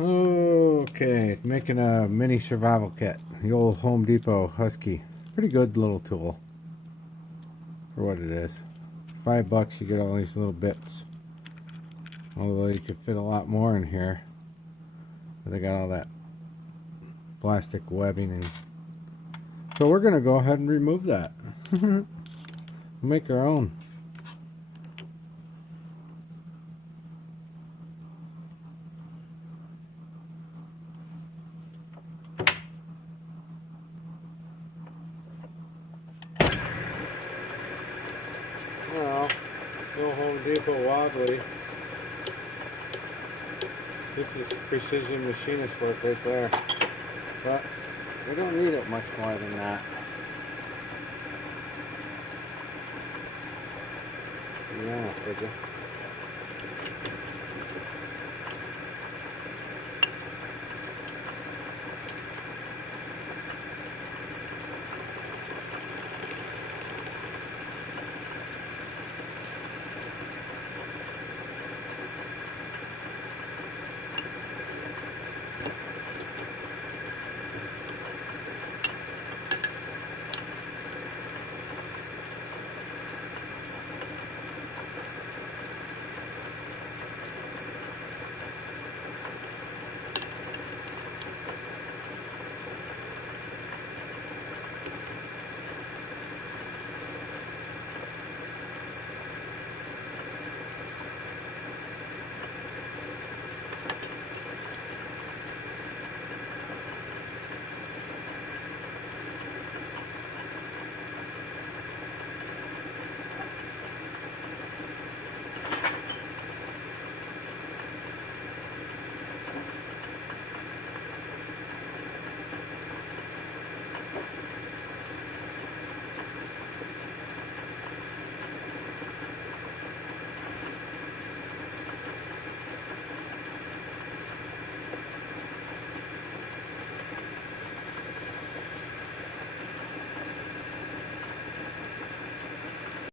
Okay, making a mini survival kit. The old Home Depot Husky. Pretty good little tool for what it is. $5 you get all these little bits. Although you could fit a lot more in here. But they got all that plastic webbing and so we're gonna go ahead and remove that. Make our own. Well, no Home Depot wobbly. This is precision machinist work right there. But we don't need it much more than that. To be honest with you.